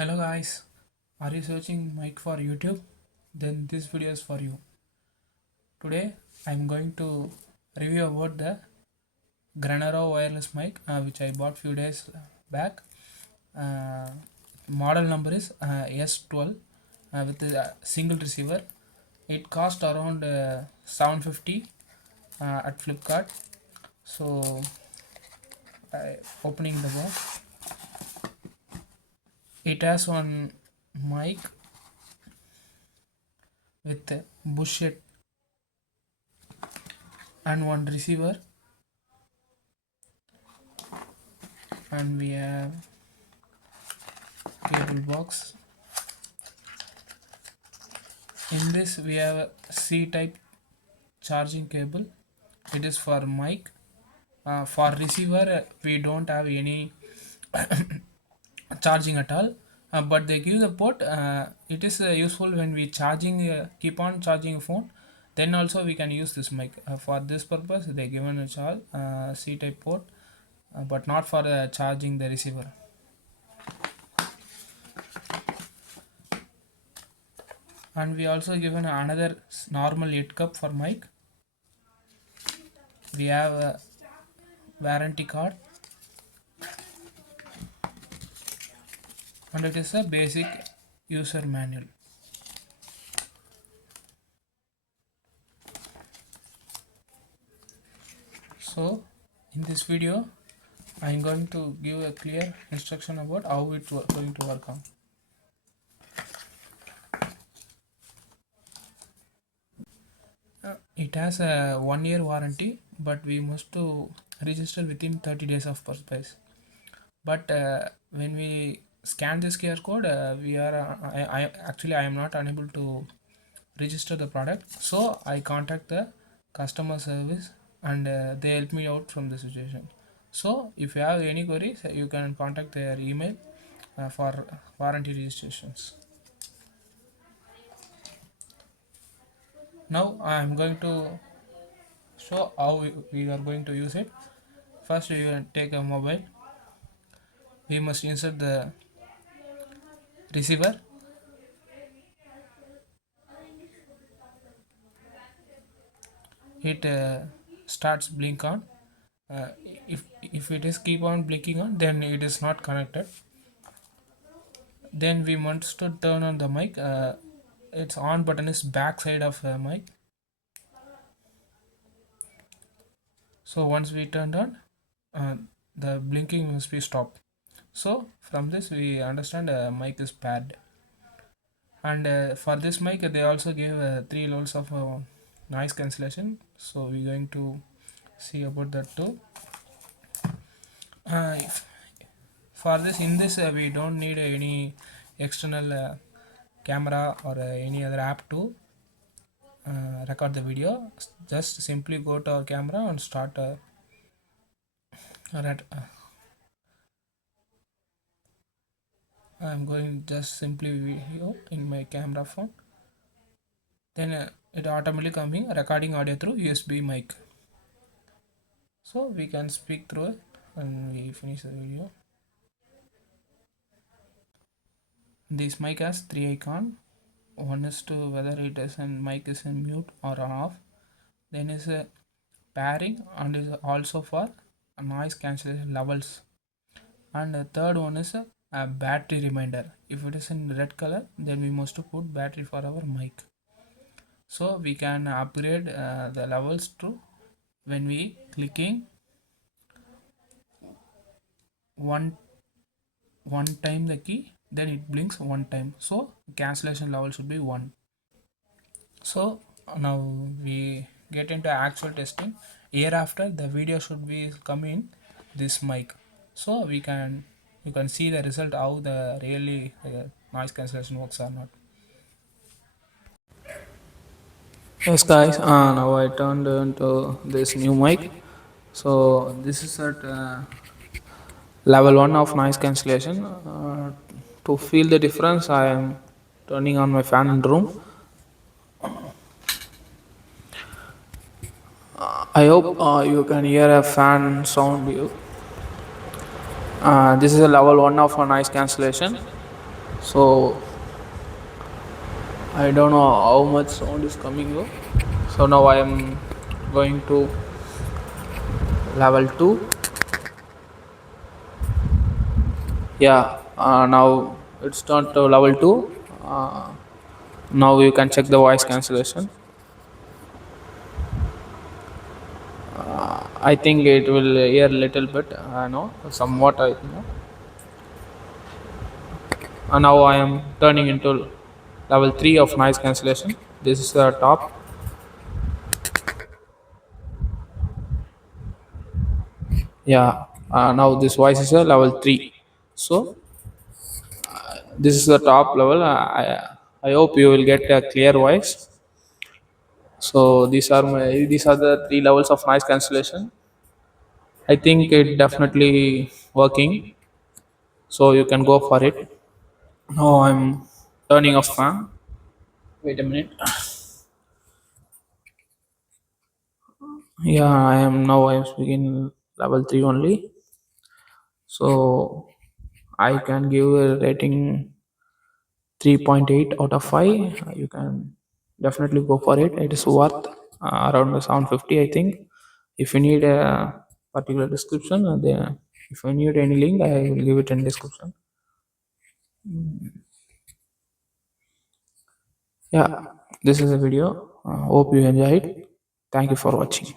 Hello guys, are you searching mic for YouTube? Then this video is for you. Today I'm going to review about the Grenaro wireless mic which I bought few days back. Uh, Model number is S12 with a single receiver. It cost around 750 at Flipkart. So opening the box, it has one mic with a bush head and one receiver, and we have cable box. In this we have a C type charging cable. It is for mic. For receiver we don't have any charging at all, but they give the port. It is useful when we charging keep on charging a phone, then also we can use this mic. For this purpose they given a charge C type port, but not for charging the receiver. And we also given another normal 8 cup for mic. We have a warranty card, and it is a basic user manual. So in this video I am going to give a clear instruction about how it's going to work on. It has a 1 year warranty, but we must to register within 30 days of purchase. But when we scan this QR code, we are I am not unable to register the product, so I contact the customer service, and they help me out from the situation. So if you have any queries, you can contact their email for warranty registrations. Now I am going to show how we are going to use it. First we will take a mobile. We must insert the receiver. It starts blink on. uh, if it is keep on blinking on, then it is not connected. Then we must to turn on the mic. Its on button is back side of the mic. So once we turned on, the blinking must be stopped. So from this we understand mic is paired. And for this mic they also give 3 levels of noise cancellation, so we're going to see about that too. For this, in this we don't need any external camera or any other app to record the video. Just simply go to our camera and start I'm going just simply video in my camera phone, then it automatically coming recording audio through USB mic, so we can speak through it and we finish the video. This mic has 3 icon. One is to whether it is in mic is in mute or on off, then is a pairing, and is also for noise cancellation levels, and the third one is a battery reminder. If it is in red color, then we must to put battery for our mic, so we can upgrade the levels to when we clicking one time the key, then it blinks one time, so cancellation level should be 1. So now we get into actual testing. Hereafter the video should be come in this mic, so you can see the result how the really noise cancellation works or not. Yes guys, now I turned into this new mic. So this is at level 1 of noise cancellation. To feel the difference, I am turning on my fan in the room. I hope you can hear a fan sound. This is a level 1 of noise cancellation. So I don't know how much sound is coming though. So now I am going to level 2. Yeah, now it's turned to level 2. Now you can check the voice cancellation. I think it will hear little bit, no, somewhat I know. Now I am turning into level 3 of noise cancellation. This is the top. Yeah, now this voice is a level 3. So this is the top level. I hope you will get a clear voice. So these are the three levels of noise cancellation. I think it definitely working. So you can go for it. Now I'm turning off fan. Wait a minute. Yeah, I am speaking level 3 only. So I can give a rating 3.8 out of 5. You can definitely go for it. It is worth around the 750, I think. If you need a particular description, then if you need any link, I will give it in description. Yeah, this is a video. Hope you enjoyed. Thank you for watching.